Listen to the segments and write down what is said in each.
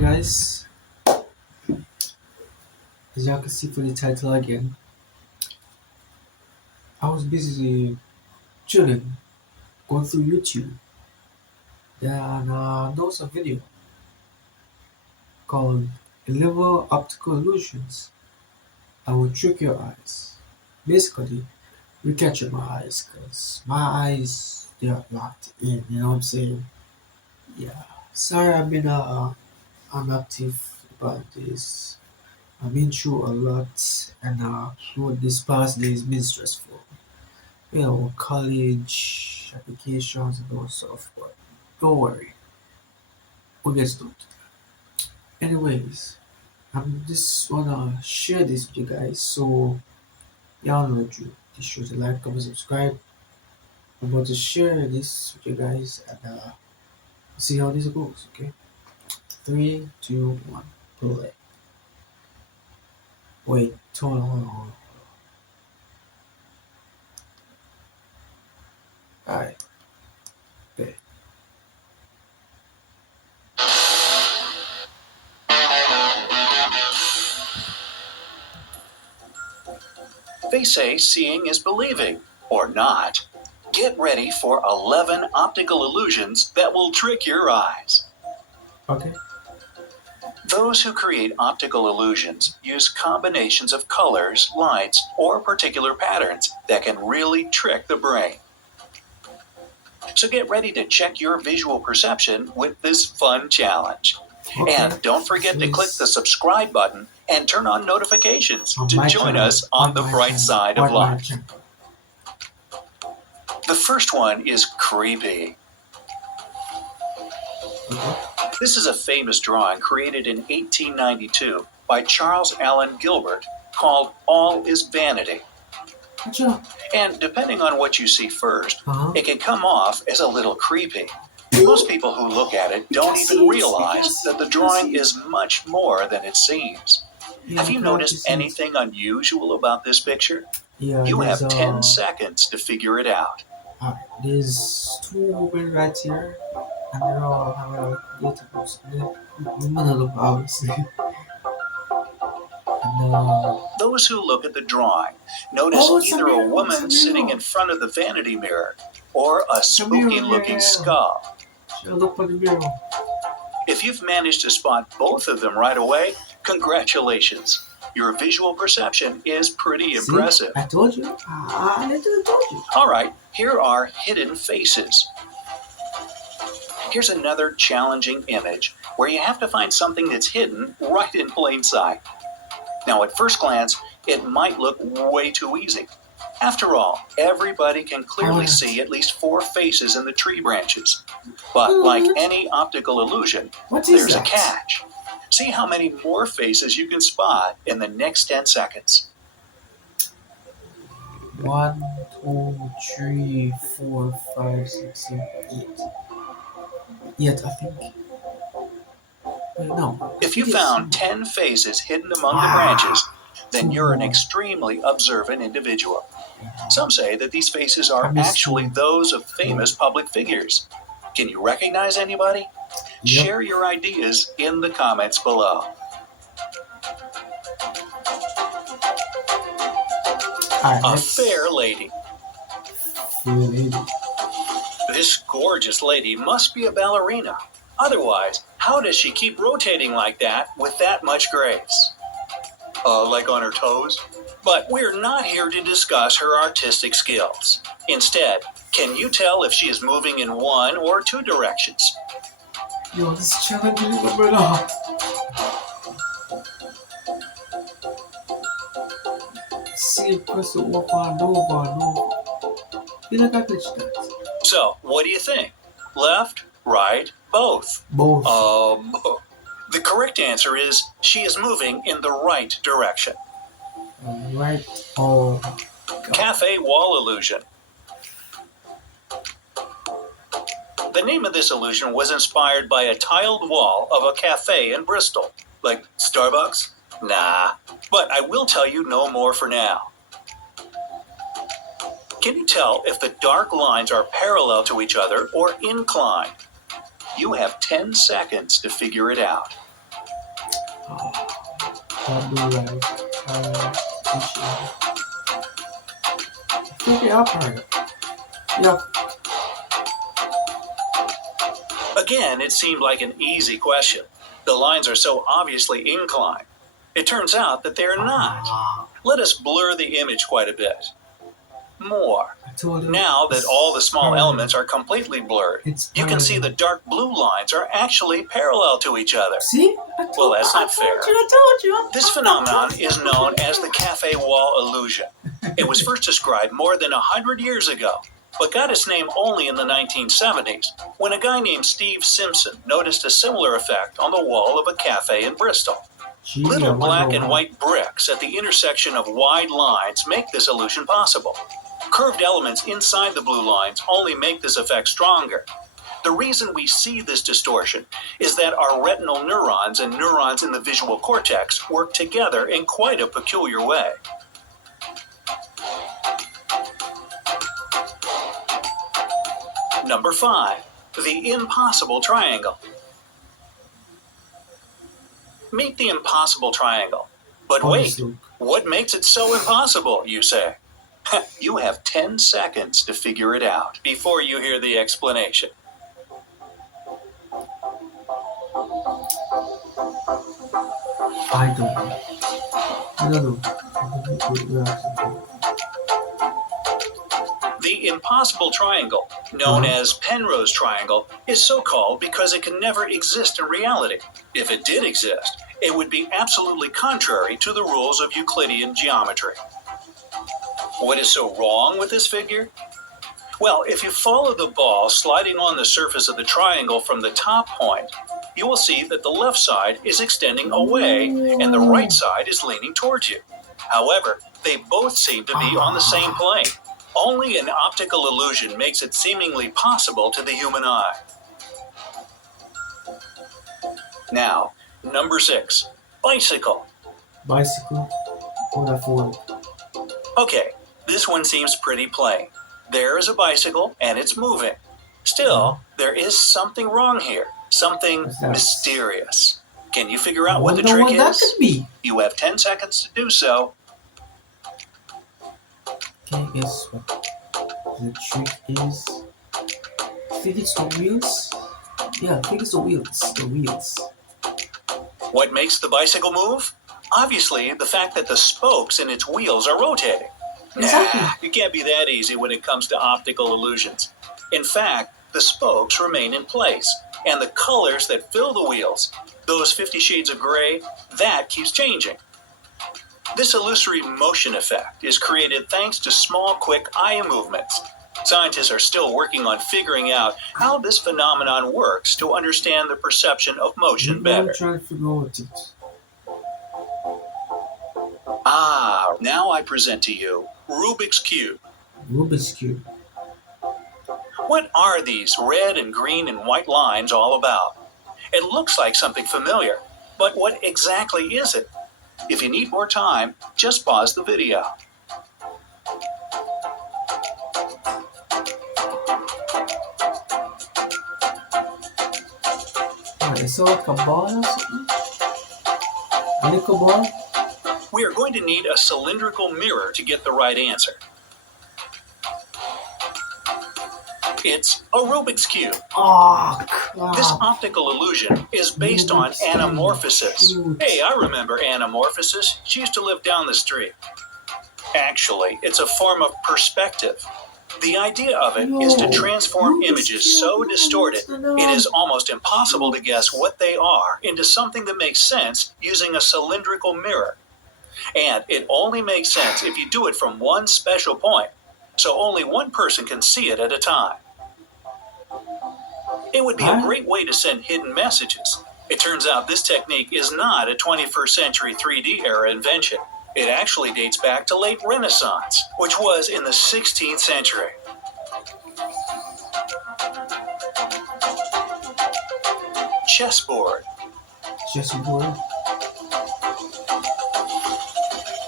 Guys, as y'all can see from the title again, I was busy chilling, going through YouTube, and there was a video called 11 Optical Illusions that will trick your eyes. Basically, we catch my eyes because my eyes, they are locked in, you know what I'm saying? Yeah. Sorry, I've been unactive about this. I've been through a lot, and through this past days been stressful. College applications and all stuff, but don't worry, we'll get started. Anyways, I'm just wanna share this with you guys, so y'all know you. Be sure to like, comment, subscribe. I'm about to share this with you guys and see how this goes, okay? Three, two, one, play. Wait, hold on. Alright, okay. They say seeing is believing, or not. Get ready for 11 optical illusions that will trick your eyes. Okay. Those who create optical illusions use combinations of colors, lights, or particular patterns that can really trick the brain. So get ready to check your visual perception with this fun challenge. Okay. And don't forget to click the subscribe button and turn on notifications to join us on the bright side of life. The first one is creepy. This is a famous drawing created in 1892 by Charles Allen Gilbert called All is Vanity. And depending on what you see first, it can come off as a little creepy. Most people who look at it don't even realize that the drawing is much more than it seems. Have you noticed anything unusual about this picture? Yeah, you have 10 seconds to figure it out. There's two women right here, and they're all having a database. None of them, obviously. Those who look at the drawing notice either a woman sitting in front of the vanity mirror or a spooky-looking skull. Look at the mirror. If you've managed to spot both of them right away, congratulations. Your visual perception is pretty impressive. I told you. I literally told you. All right, here are hidden faces. Here's another challenging image where you have to find something that's hidden right in plain sight. Now, at first glance, it might look way too easy. After all, everybody can clearly see at least 4 faces in the tree branches. But like any optical illusion, there's a catch. See how many more faces you can spot in the next 10 seconds. 1, 2, 3, 4, 5, 6, 7, 8. Yet, I think. Wait, no. If you found 10 faces hidden among the branches, then you're an extremely observant individual. Some say that these faces are actually those of famous public figures. Can you recognize anybody? Yep. Share your ideas in the comments below. A fair lady. This gorgeous lady must be a ballerina. Otherwise, how does she keep rotating like that with that much grace? Like on her toes? But we're not here to discuss her artistic skills. Instead, can you tell if she is moving in one or two directions? Yo, this challenge is over now. See, press it over. You look at this. So, what do you think? Left, right, both? Both. The correct answer is she is moving in the right direction. Right. Oh. Cafe wall illusion. The name of this illusion was inspired by a tiled wall of a cafe in Bristol. Like Starbucks? Nah. But I will tell you no more for now. Can you tell if the dark lines are parallel to each other or inclined? You have 10 seconds to figure it out. That blue light. Appreciate it. Figure out part. Yep. Again, it seemed like an easy question. The lines are so obviously inclined. It turns out that they're not. Let us blur the image quite a bit. More. I told you. Now that all the small elements are completely blurred, It's you can see the dark blue lines are actually parallel to each other. See? Well, that's not fair. I told you. This phenomenon is known as the cafe wall illusion. It was first described more than 100 years ago, but got its name only in the 1970s, when a guy named Steve Simpson noticed a similar effect on the wall of a cafe in Bristol. Gee, Little black and white bricks at the intersection of wide lines make this illusion possible. Curved elements inside the blue lines only make this effect stronger. The reason we see this distortion is that our retinal neurons and neurons in the visual cortex work together in quite a peculiar way. Number 5, the impossible triangle. Meet the impossible triangle. But wait, what makes it so impossible, you say? You have 10 seconds to figure it out before you hear the explanation. I don't know. I don't know. The impossible triangle, known as Penrose triangle, is so called because it can never exist in reality. If it did exist, it would be absolutely contrary to the rules of Euclidean geometry. What is so wrong with this figure? Well, if you follow the ball sliding on the surface of the triangle from the top point, you will see that the left side is extending away and the right side is leaning towards you. However, they both seem to be on the same plane. Only an optical illusion makes it seemingly possible to the human eye. Now, number 6, bicycle. Bicycle or a phone. Okay, this one seems pretty plain. There is a bicycle and it's moving. Still, there is something wrong here, something mysterious. Can you figure out what the trick what that is? could be. You have 10 seconds to do so. Okay, guess what the trick is? I think it's the wheels. Yeah, I think it's the wheels. The wheels. What makes the bicycle move? Obviously, the fact that the spokes in its wheels are rotating. Exactly. Nah, it can't be that easy when it comes to optical illusions. In fact, the spokes remain in place, and the colors that fill the wheels, those 50 shades of gray, that keeps changing. This illusory motion effect is created thanks to small, quick eye movements. Scientists are still working on figuring out how this phenomenon works to understand the perception of motion better. I'm trying to figure out it. Now I present to you Rubik's Cube. Rubik's Cube. What are these red and green and white lines all about? It looks like something familiar, but what exactly is it? If you need more time, just pause the video. Is it like a ball or something? A little ball? We are going to need a cylindrical mirror to get the right answer. It's a Rubik's Cube. Oh, crap. This optical illusion is based on anamorphosis. Hey, I remember anamorphosis. She used to live down the street. Actually, it's a form of perspective. The idea of it is to transform images so distorted, it is almost impossible to guess what they are into something that makes sense using a cylindrical mirror. And it only makes sense if you do it from one special point, so only one person can see it at a time. It would be a great way to send hidden messages. It turns out this technique is not a 21st century 3D era invention. It actually dates back to late Renaissance, which was in the 16th century. Chessboard. Chessboard.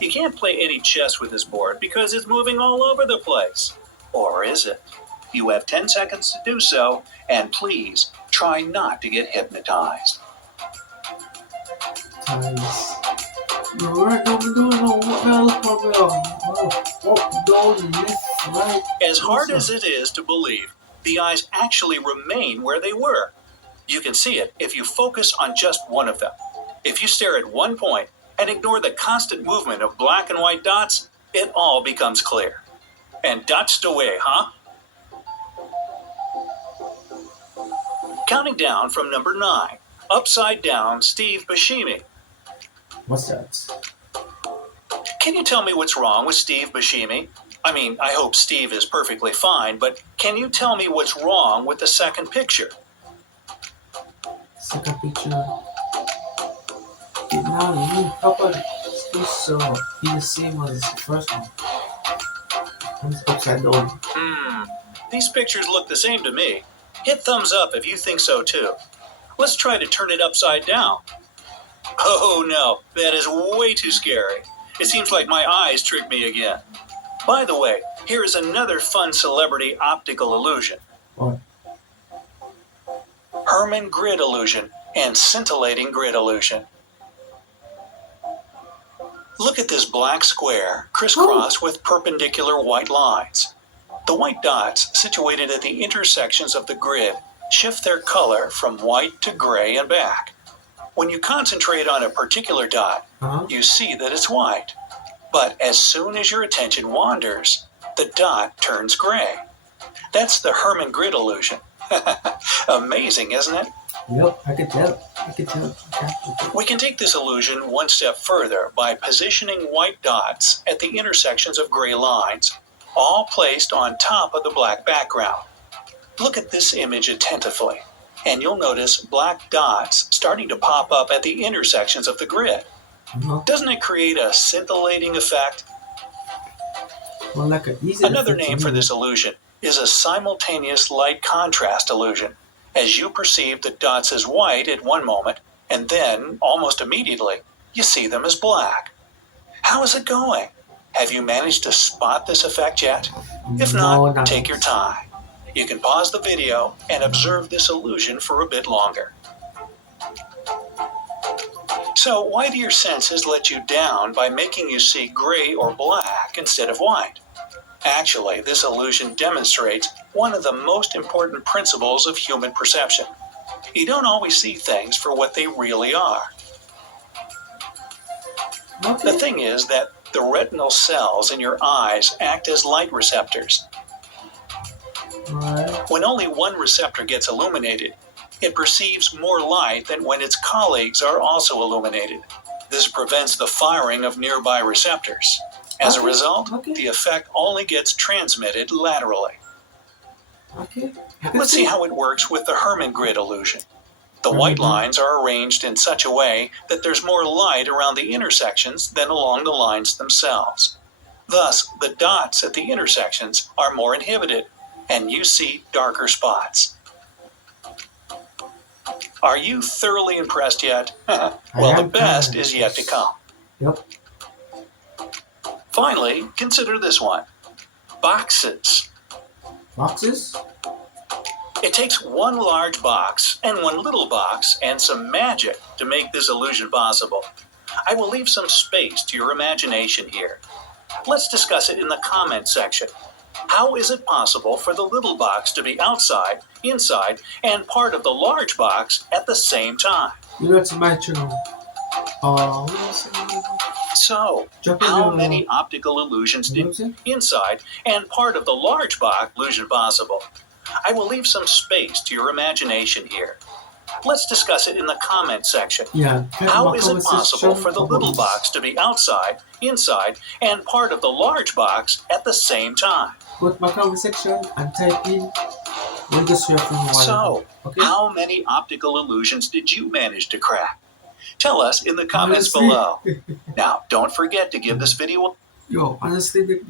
You can't play any chess with this board because it's moving all over the place. Or is it? You have 10 seconds to do so, and please try not to get hypnotized. Ties. Right down the door, no, what the hell, up, down, left, right. As hard as it is to believe, the eyes actually remain where they were. You can see it if you focus on just one of them. If you stare at one point and ignore the constant movement of black and white dots, it all becomes clear. And that's the way, huh? Counting down from number 9, upside down Steve Buscemi. What's that? Can you tell me what's wrong with Steve Buscemi? I mean, I hope Steve is perfectly fine, but can you tell me what's wrong with the second picture? Second picture. Now, you proper this be the same as the first one. It's upside down. These pictures look the same to me. Hit thumbs up if you think so too. Let's try to turn it upside down. Oh no, that is way too scary. It seems like my eyes tricked me again. By the way, here is another fun celebrity optical illusion. What? Herman grid illusion and scintillating grid illusion. Look at this black square crisscrossed with perpendicular white lines. The white dots situated at the intersections of the grid shift their color from white to gray and back. When you concentrate on a particular dot, you see that it's white. But as soon as your attention wanders, the dot turns gray. That's the Herman grid illusion. Amazing, isn't it? Yep, I can tell. We can take this illusion one step further by positioning white dots at the intersections of gray lines, all placed on top of the black background. Look at this image attentively, and you'll notice black dots starting to pop up at the intersections of the grid. Doesn't it create a scintillating effect? Well, like Another name for this illusion is a simultaneous light contrast illusion, as you perceive the dots as white at one moment, and then, almost immediately, you see them as black. How is it going? Have you managed to spot this effect yet? If not, take your time. You can pause the video and observe this illusion for a bit longer. So why do your senses let you down by making you see gray or black instead of white? Actually, this illusion demonstrates one of the most important principles of human perception. You don't always see things for what they really are. The thing is that the retinal cells in your eyes act as light receptors. When only one receptor gets illuminated, it perceives more light than when its colleagues are also illuminated. This prevents the firing of nearby receptors. As a result, the effect only gets transmitted laterally. Let's see how it works with the Herman grid illusion. The white lines are arranged in such a way that there's more light around the intersections than along the lines themselves. Thus, the dots at the intersections are more inhibited, and you see darker spots. Are you thoroughly impressed yet? Well, the best is yet to come. Yep. Finally, consider this one. Boxes. Boxes? It takes one large box and one little box and some magic to make this illusion possible. I will leave some space to your imagination here. Let's discuss it in the comment section. How is it possible for the little box to be outside, inside, and part of the large box at the same time? You know, it's my channel. So, how many optical illusions did inside and part of the large box illusion possible? I will leave some space to your imagination here. Let's discuss it in the comment section. How is it possible for the little box to be outside, inside, and part of the large box at the same time? Go to my comment section and type in So, how many optical illusions did you manage to crack? Tell us in the comments below. Now, don't forget to give this video honestly,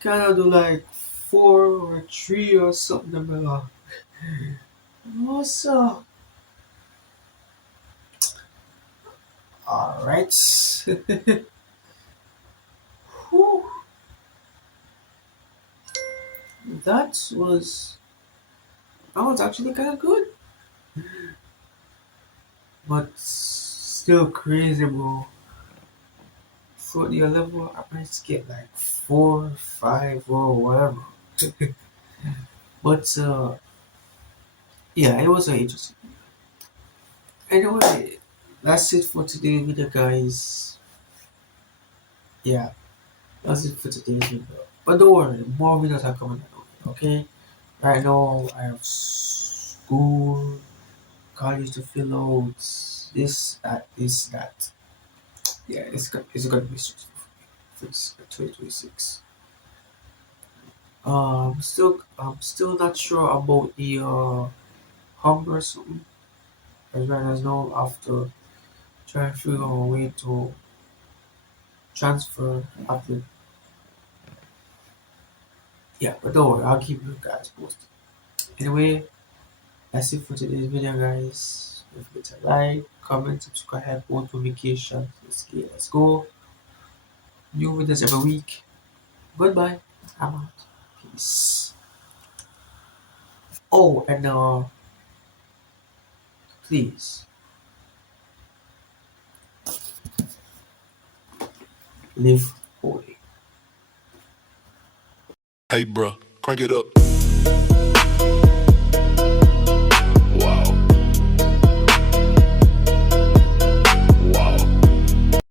kind of do like 4 or 3 or something. What's up? Alright. That was actually kind of good. But still crazy, bro. For the level, I might get like 4, 5, or whatever. But yeah, it was interesting. Anyway, that's it for today's video, guys. Yeah, that's it for today's video. But don't worry, more videos are coming out. Okay, right now I have school, college to fill out, this, that. Yeah, it's gonna be stressful for 2026. I'm still not sure about the humber or something. As right as now, after trying to figure out a way to transfer after. Yeah, but don't worry, I'll keep you guys posted. Anyway, that's it for today's video, guys. Don't forget to like, comment, subscribe, notifications. Let's go. New videos every week. Goodbye. I'm out. Peace. Oh, and please live holy. Hey, bruh, crank it up.